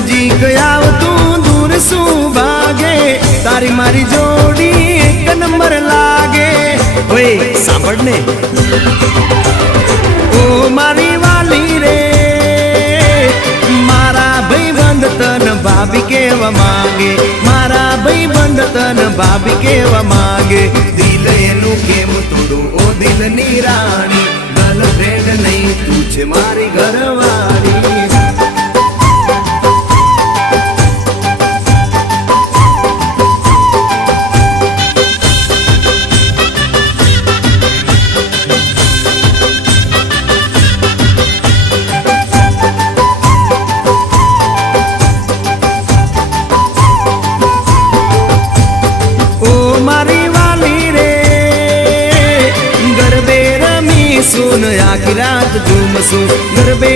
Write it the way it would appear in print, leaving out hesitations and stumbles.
નજીક આવતું દૂર શું ભાગે તારી મારી જોડી એક નંબર લાગે ઓય સાંભળ ને ઓ મારી વાલી રે મારા ભાઈબંધ તન ભાભી કેવા માંગે મારા ભાઈબંધ તન ભાભી કેવા માંગે દિલ એનું કેમ તોડું ઓ દિલની રાણી ગર્લફ્રેન્ડ નહીં તું છે મારી ઘરવાળી સુન આખી રાત ઝૂમશું ગરબે